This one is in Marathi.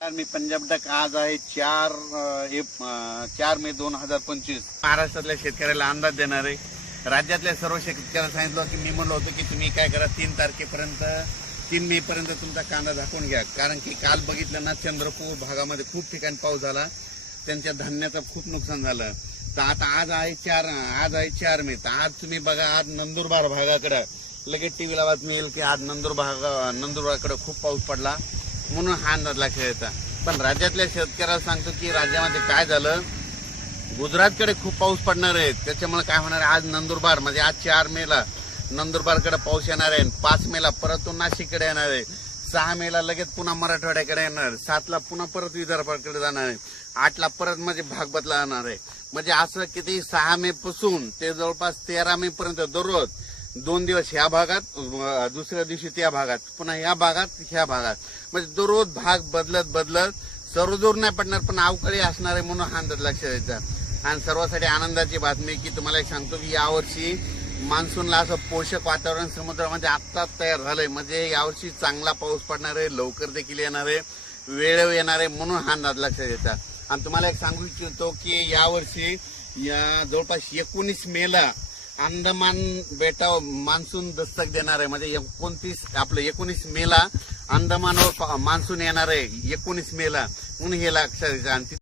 मी पंजाब डक आज आहे 4 मे 2025. महाराष्ट्रातल्या शेतकऱ्याला अंदाज देणार आहे. राज्यातल्या सर्व शेतकऱ्याला सांगितलं की मी म्हणलो होतो की तुम्ही काय करा 3 मे पर्यंत तुमचा कांदा झाकून घ्या. कारण की काल बघितलं ना चंद्रपूर भागामध्ये खूप ठिकाणी पाऊस झाला, त्यांच्या धान्याचं खूप नुकसान झालं. तर आता आज आहे 4 मे. तर आज तुम्ही बघा, आज नंदुरबार भागाकडे लगेच टीव्हीला बातमी येईल की आज नंदुरबारकडे खूप पाऊस पडला, म्हणून हा अंदाज लक्षात येता. पण राज्यातल्या शेतकऱ्याला सांगतो की राज्यामध्ये काय झालं, गुजरातकडे खूप पाऊस पडणार आहे. त्याच्यामुळे काय होणार आहे, आज नंदुरबार म्हणजे आज 4 मेला नंदुरबारकडे पाऊस येणार आहे. 5 मेला परत तो नाशिककडे येणार आहे. 6 मेला लगेच पुन्हा मराठवाड्याकडे येणार. 7 ला पुन्हा परत विदर्भाकडे जाणार आहे. 8 ला परत म्हणजे भाग बदलणार आहे. म्हणजे असं किती 6 मे पासून ते जवळपास 13 मे पर्यंत दररोज 2 दिवस ह्या भागात, दुसऱ्या दिवशी त्या भागात, पुन्हा ह्या भागात, ह्या भागात, म्हणजे दररोज भाग बदलत सर्वजोर नाही पडणार, पण अवकाळी असणार आहे. म्हणून हा अंदाज लक्षात यायचा. आणि सर्वांसाठी आनंदाची बातमी की तुम्हाला एक सांगतो की यावर्षी मान्सूनला असं पोषक वातावरण समुद्रामध्ये आत्ताच तयार झालंय. म्हणजे यावर्षी चांगला पाऊस पडणार आहे, लवकर देखील येणार आहे, वेळेवर येणार आहे. म्हणून हा अंदाज लक्षात यायचा. आणि तुम्हाला एक सांगू इच्छितो की यावर्षी जवळपास 19 मेला अंदमान बेटावर मान्सून दस्तक देणार आहे. म्हणजे 19 मेला अंदमानवर मान्सून येणार आहे 19 मेला, म्हणून हे लक्षात घ्या.